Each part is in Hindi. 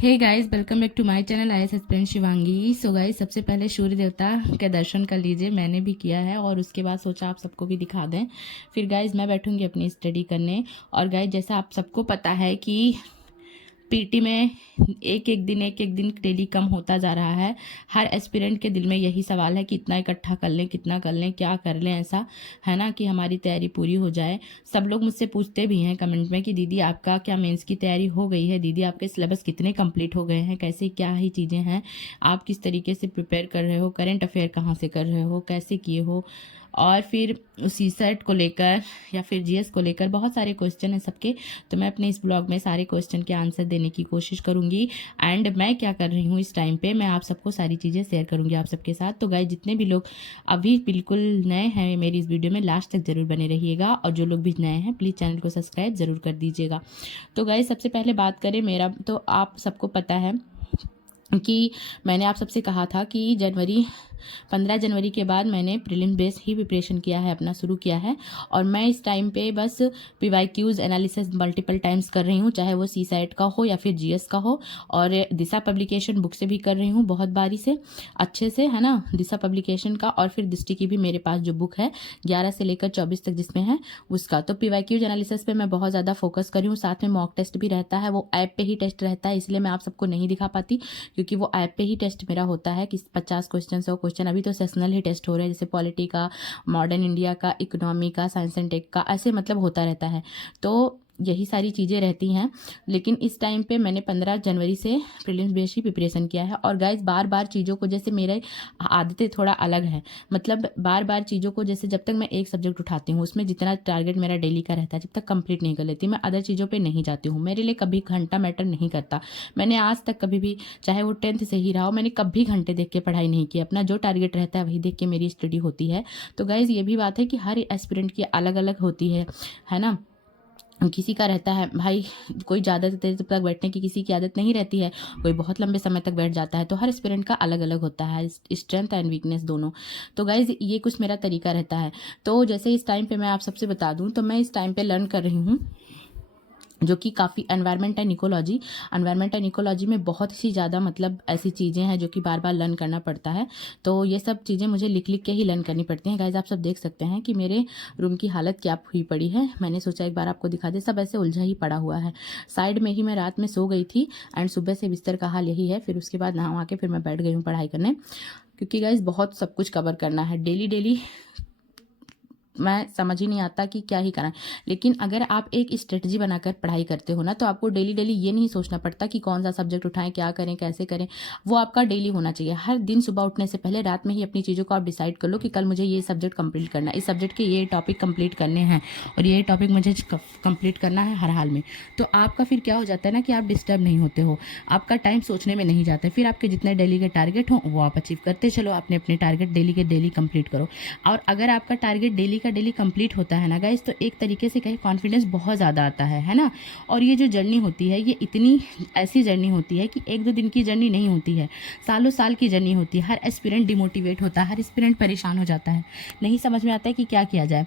Hey guys, welcome back to my channel I S aspirant Shivangi. So guys, सबसे पहले सूर्य देवता के दर्शन कर लीजिए। मैंने भी किया है और उसके बाद सोचा आप सबको भी दिखा दें। फिर गाइस मैं बैठूंगी अपनी स्टडी करने। और गाइस जैसा आप सबको पता है कि पीटी में एक एक दिन डेली कम होता जा रहा है। हर एस्पिरेंट के दिल में यही सवाल है कि इतना इकट्ठा कर लें, कितना कर लें, क्या कर लें, ऐसा है ना कि हमारी तैयारी पूरी हो जाए। सब लोग मुझसे पूछते भी हैं कमेंट में कि दीदी आपका क्या मेंस की तैयारी हो गई है, दीदी आपके सिलेबस कितने कंप्लीट हो गए हैं, कैसे क्या ही चीज़ें हैं, आप किस तरीके से प्रिपेयर कर रहे हो, करेंट अफेयर कहाँ से कर रहे हो, कैसे किए हो। और फिर सी सेट को लेकर या फिर जीएस को लेकर बहुत सारे क्वेश्चन हैं सबके। तो मैं अपने इस ब्लॉग में सारे क्वेश्चन के आंसर देने की कोशिश करूंगी। एंड मैं क्या कर रही हूँ इस टाइम पे, मैं आप सबको सारी चीज़ें शेयर करूंगी आप सबके साथ। तो गाइस जितने भी लोग अभी बिल्कुल नए हैं मेरी इस वीडियो में, लास्ट तक जरूर बने रहिएगा। और जो लोग भी नए हैं प्लीज़ चैनल को सब्सक्राइब जरूर कर दीजिएगा। तो गाइस सबसे पहले बात करें मेरा, तो आप सबको पता है कि मैंने आप सबसे कहा था कि 15 जनवरी के बाद मैंने प्रीलिम्स बेस ही प्रिपरेशन किया है, अपना शुरू किया है। और मैं इस टाइम पे बस पीवाईक्यूज एनालिसिस मल्टीपल टाइम्स कर रही हूँ, चाहे वो सी सेट का हो या फिर जीएस का हो। और दिशा पब्लिकेशन बुक से भी कर रही हूँ बहुत बारी से, अच्छे से, है ना। दिशा पब्लिकेशन का और फिर दृष्टि की भी मेरे पास जो बुक है 11 से लेकर 24 तक जिसमें है उसका। तो पीवाईक्यूज एनालिसिस पे मैं बहुत ज़्यादा फोकस कर रही हूँ। साथ में मॉक टेस्ट भी रहता है, वो ऐप पे ही टेस्ट रहता है, इसलिए मैं आप सबको नहीं दिखा पाती क्योंकि वो ऐप पे ही टेस्ट मेरा होता है कि 50 क्वेश्चन 100 क्वेश्चन। अभी तो सेशनल ही टेस्ट हो रहे हैं, जैसे पॉलिटी का, मॉडर्न इंडिया का, इकोनॉमी का, साइंस एंड टेक का, ऐसे मतलब होता रहता है। तो यही सारी चीज़ें रहती हैं। लेकिन इस टाइम पे मैंने 15 जनवरी से प्रीलिम्स बेस ही प्रिपरेशन किया है। और गाइस बार बार चीज़ों को, जैसे मेरे आदतें थोड़ा अलग है, मतलब बार बार चीज़ों को, जैसे जब तक मैं एक सब्जेक्ट उठाती हूँ उसमें जितना टारगेट मेरा डेली का रहता है, जब तक कंप्लीट नहीं कर लेती मैं अदर चीज़ों पे नहीं जाती हूँ। मेरे लिए कभी घंटा मैटर नहीं करता। मैंने आज तक कभी भी, चाहे वो 10th से ही रहा हो, मैंने कभी घंटे देख के पढ़ाई नहीं की। अपना जो टारगेट रहता है वही देख के मेरी स्टडी होती है। तो गाइज ये भी बात है कि हर एस्पिरेंट की अलग अलग होती है ना। किसी का रहता है भाई, कोई ज़्यादा देर तक बैठने की किसी की आदत नहीं रहती है, कोई बहुत लंबे समय तक बैठ जाता है। तो हर एस्पिरेंट का अलग अलग होता है, स्ट्रेंथ एंड वीकनेस दोनों। तो गाइज ये कुछ मेरा तरीका रहता है। तो जैसे इस टाइम पे मैं आप सबसे बता दूं, तो मैं इस टाइम पे लर्न कर रही हूँ जो कि काफ़ी एनवायरनमेंट एंड इकोलॉजी में बहुत सी ज़्यादा मतलब ऐसी चीज़ें हैं जो कि बार बार लर्न करना पड़ता है। तो ये सब चीज़ें मुझे लिख लिख के ही लर्न करनी पड़ती हैं। गाइज आप सब देख सकते हैं कि मेरे रूम की हालत क्या हुई पड़ी है। मैंने सोचा एक बार आपको दिखा दे, सब ऐसे उलझा ही पड़ा हुआ है। साइड में ही मैं रात में सो गई थी एंड सुबह से बिस्तर का हाल यही है। फिर उसके बाद नहा के फिर मैं बैठ गई हूँ पढ़ाई करने, क्योंकि गाइज बहुत सब कुछ कवर करना है डेली डेली। मैं समझ ही नहीं आता कि क्या ही करना। लेकिन अगर आप एक स्ट्रेटजी बनाकर पढ़ाई करते हो ना, तो आपको डेली डेली ये नहीं सोचना पड़ता कि कौन सा सब्जेक्ट उठाएं, क्या करें, कैसे करें। वो आपका डेली होना चाहिए। हर दिन सुबह उठने से पहले रात में ही अपनी चीज़ों को आप डिसाइड कर लो कि कल मुझे ये सब्जेक्ट कंप्लीट करना है, इस सब्जेक्ट के ये टॉपिक कंप्लीट करने हैं और ये टॉपिक मुझे कंप्लीट करना है हर हाल में। तो आपका फिर क्या हो जाता है ना कि आप डिस्टर्ब नहीं होते हो, आपका टाइम सोचने में नहीं जाता है। फिर आपके जितने डेली के टारगेट हो वो आप अचीव करते चलो, अपने अपने टारगेट डेली के डेली कंप्लीट करो। और अगर आपका टारगेट डेली का डेली कंप्लीट होता है ना गाइस, तो एक तरीके से कहीं कॉन्फिडेंस बहुत ज़्यादा आता है ना। और ये जो जर्नी होती है ये इतनी ऐसी जर्नी होती है कि एक दो दिन की जर्नी नहीं होती है, सालों साल की जर्नी होती है। हर एस्पिरेंट डिमोटिवेट होता है, हर एस्पिरेंट परेशान हो जाता है, नहीं समझ में आता है कि क्या किया जाए।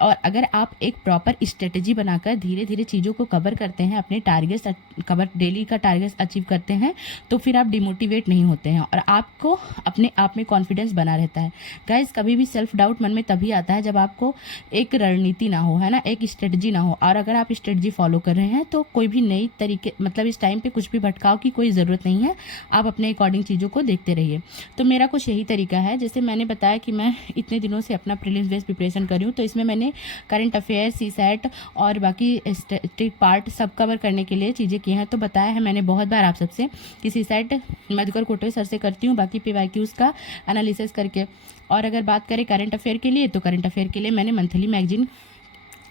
और अगर आप एक प्रॉपर स्ट्रेटजी बनाकर धीरे धीरे चीज़ों को कवर करते हैं, अपने टारगेट्स कवर डेली का टारगेट्स अचीव करते हैं, तो फिर आप डिमोटिवेट नहीं होते हैं और आपको अपने आप में कॉन्फिडेंस बना रहता है। गाइस कभी भी सेल्फ डाउट मन में तभी आता है जब आपको एक रणनीति ना हो, है ना, एक स्ट्रेटजी ना हो। और अगर आप स्ट्रेटजी फॉलो कर रहे हैं तो कोई भी नई तरीके, मतलब इस टाइम पे कुछ भी भटकाव की कोई ज़रूरत नहीं है, आप अपने अकॉर्डिंग चीज़ों को देखते रहिए। तो मेरा कुछ यही तरीका है। जैसे मैंने बताया कि मैं इतने दिनों से अपना प्रीलिम्स बेस्ड प्रिपरेशन कर रही हूँ, तो इसमें मैंने करंट अफेयर, सी सेट और बाकी स्टैटिक पार्ट सब कवर करने के लिए चीज़ें की हैं। तो बताया है मैंने बहुत बार आप सबसे कि सी सेट मधुकर कोटवे सर से करती हूँ, बाकी पीवाईक्यूज का एनालिसिस करके। और अगर बात करें करंट अफेयर के लिए, तो करंट अफेयर के लिए मैंने मंथली मैगजीन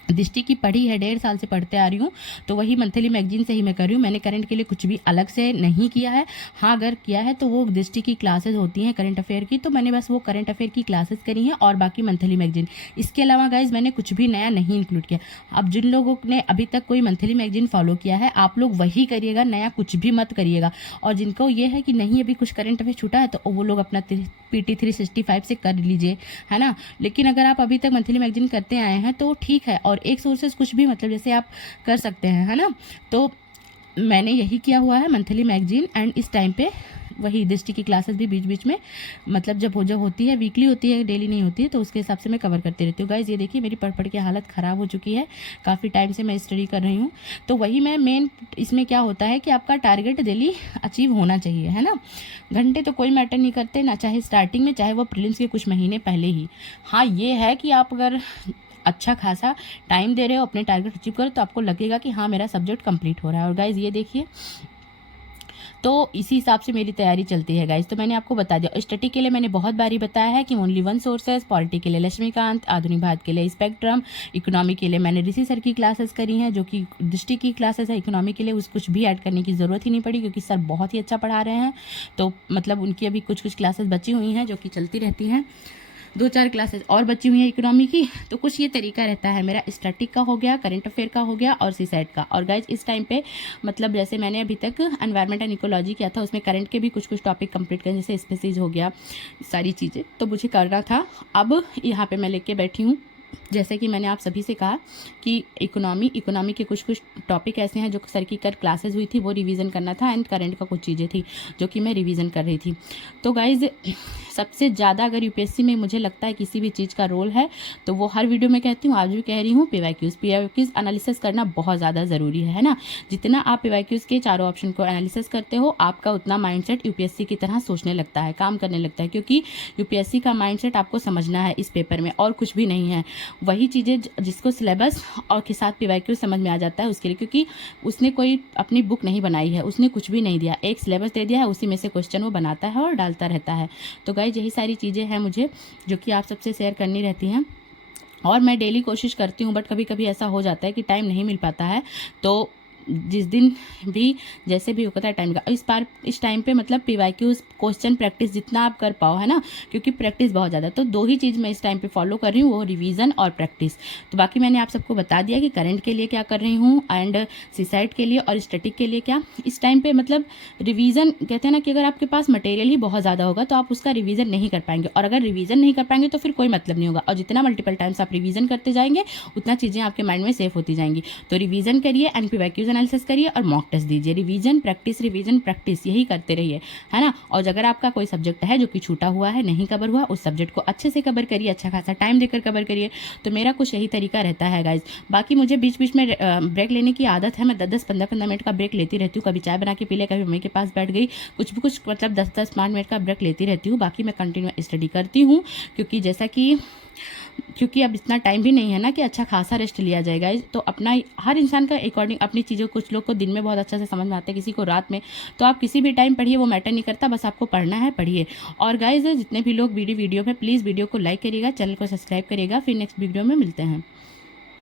दृष्टि की पढ़ी है, 1.5 साल से पढ़ते आ रही हूँ, तो वही मंथली मैगजीन से ही मैं कर रही हूँ। मैंने करंट के लिए कुछ भी अलग से नहीं किया है। हाँ अगर किया है तो वो दृष्टि की क्लासेस होती हैं करंट अफेयर की, तो मैंने बस वो करंट अफेयर की क्लासेस करी हैं और बाकी मंथली मैगजीन। इसके अलावा गाइज मैंने कुछ भी नया नहीं इंक्लूड किया। अब जिन लोगों ने अभी तक कोई मंथली मैगजीन फॉलो किया है, आप लोग वही करिएगा, नया कुछ भी मत करिएगा। और जिनको ये है कि नहीं अभी कुछ करंट अफेयर छूटा है, तो वो लोग अपना PT 365 से कर लीजिए, है ना। लेकिन अगर आप अभी तक मंथली मैगजीन करते आए हैं तो ठीक है, और एक सोर्सेज कुछ भी मतलब जैसे आप कर सकते हैं, है ना। तो मैंने यही किया हुआ है, मंथली मैगजीन, एंड इस टाइम पे वही दृष्टि की क्लासेस भी बीच बीच में, मतलब जब होती है, वीकली होती है, डेली नहीं होती है, तो उसके हिसाब से मैं कवर करती रहती हूँ। गाइज़ ये देखिए मेरी पढ़ के हालत ख़राब हो चुकी है, काफ़ी टाइम से मैं स्टडी कर रही हूँ। तो वही मैं मेन इसमें क्या होता है कि आपका टारगेट डेली अचीव होना चाहिए, है ना। घंटे तो कोई मैटर नहीं करते ना, चाहे स्टार्टिंग में, चाहे वो प्रीलिम्स के कुछ महीने पहले ही। हाँ ये है कि आप अगर अच्छा खासा टाइम दे रहे हो, अपने टारगेट अचीव करो, तो आपको लगेगा कि हाँ मेरा सब्जेक्ट कंप्लीट हो रहा है। और गाइज़ ये देखिए, तो इसी हिसाब से मेरी तैयारी चलती है गाइज। तो मैंने आपको बता दिया। स्टैटिक के लिए मैंने बहुत बारी बताया है कि ओनली वन सोर्सेज, पॉलिटी के लिए लक्ष्मीकांत, आधुनिक भारत के लिए स्पेक्ट्रम, इकोनॉमी के लिए मैंने ऋषि सर की क्लासेस करी हैं जो कि दृष्टि की क्लासेस है। इकोनॉमी के लिए कुछ भी ऐड करने की ज़रूरत ही नहीं पड़ी क्योंकि सर बहुत ही अच्छा पढ़ा रहे हैं। तो मतलब उनकी अभी कुछ क्लासेस बची हुई हैं जो कि चलती रहती हैं, 2-4 क्लासेस और बची हुई है इकोनॉमी की। तो कुछ ये तरीका रहता है मेरा, स्टैटिक का हो गया, करंट अफेयर का हो गया और सीसेट का। और गाइज इस टाइम पे मतलब जैसे मैंने अभी तक एनवायरमेंट एंड इकोलॉजी किया था, उसमें करंट के भी कुछ टॉपिक कंप्लीट करें, जैसे स्पीसीज हो गया, सारी चीज़ें तो मुझे करना था। अब यहाँ पे मैं लेके बैठी हूँ, जैसे कि मैंने आप सभी से कहा कि इकोनॉमी के कुछ टॉपिक ऐसे हैं जो सर की क्लासेस हुई थी वो रिवीजन करना था, एंड करंट का कुछ चीज़ें थी जो कि मैं रिवीजन कर रही थी। तो गाइज सबसे ज़्यादा अगर यूपीएससी में मुझे लगता है किसी भी चीज़ का रोल है तो वो हर वीडियो में कहती हूँ, आज भी कह रही हूँ, पीवाईक्यूज़ एनालिसिस करना बहुत ज़्यादा ज़रूरी है ना। जितना आप पीवाईक्यूज़ के चारों ऑप्शन को एनालिसिस करते हो, आपका उतना माइंडसेट यूपीएससी की तरह सोचने लगता है, काम करने लगता है, क्योंकि यूपीएससी का माइंडसेट आपको समझना है इस पेपर में, और कुछ भी नहीं है। वही चीज़ें जिसको सिलेबस और के साथ पीवाईक्यू समझ में आ जाता है उसके लिए, क्योंकि उसने कोई अपनी बुक नहीं बनाई है, उसने कुछ भी नहीं दिया, एक सिलेबस दे दिया है, उसी में से क्वेश्चन वो बनाता है और डालता रहता है। तो गाइस यही सारी चीज़ें हैं मुझे जो कि आप सबसे शेयर करनी रहती हैं, और मैं डेली कोशिश करती हूँ, बट कभी कभी ऐसा हो जाता है कि टाइम नहीं मिल पाता है। तो जिस दिन भी जैसे भी होता है टाइम का, इस टाइम पे मतलब पीवाईक्यूज़ क्वेश्चन प्रैक्टिस जितना आप कर पाओ, है ना, क्योंकि प्रैक्टिस बहुत ज़्यादा। तो 2 ही चीज़ मैं इस टाइम पे फॉलो कर रही हूँ, वो रिवीजन और प्रैक्टिस। तो बाकी मैंने आप सबको बता दिया कि करंट के लिए क्या कर रही हूँ, एंड सीसाइट के लिए और स्टैटिक के लिए क्या। इस टाइम पे मतलब रिवीजन कहते हैं ना कि अगर आपके पास मटेरियल ही बहुत ज़्यादा होगा तो आप उसका रिवीजन नहीं कर पाएंगे, और अगर रिवीजन नहीं कर पाएंगे तो फिर कोई मतलब नहीं होगा। और जितना मल्टीपल टाइम्स आप रिवीजन करते जाएंगे उतना चीज़ें आपके माइंड में सेफ होती जाएंगी। तो रिवीजन करिए एंड पीवाईक्यूज़ एनालिसिस करिए और मॉक टेस्ट दीजिए। रिवीजन प्रैक्टिस यही करते रहिए, है ना। और अगर आपका कोई सब्जेक्ट है जो कि छूटा हुआ है, नहीं कवर हुआ, उस सब्जेक्ट को अच्छे से कवर करिए, अच्छा खासा टाइम देकर कवर करिए। तो मेरा कुछ यही तरीका रहता है गाइज। बाकी मुझे बीच बीच में ब्रेक लेने की आदत है, मैं 10-10 15-15 मिनट का ब्रेक लेती रहती हूँ। कभी चाय बना के पी लिया, कभी मम्मी के पास बैठ गई, कुछ मतलब 10-10 मिनट का ब्रेक लेती रहती हूँ। बाकी मैं कंटिन्यू स्टडी करती हूँ, क्योंकि अब इतना टाइम भी नहीं है ना कि अच्छा खासा रेस्ट लिया जाएगा। तो अपना हर इंसान का अकॉर्डिंग अपनी चीज़ों, कुछ लोग को दिन में बहुत अच्छा से समझ में आते हैं, किसी को रात में। तो आप किसी भी टाइम पढ़िए, वो मैटर नहीं करता, बस आपको पढ़ना है, पढ़िए। और गाइज जितने भी लोग वीडियो में प्लीज़ वीडियो को लाइक करिएगा, चैनल को सब्सक्राइब करिएगा। फिर नेक्स्ट वीडियो में मिलते हैं।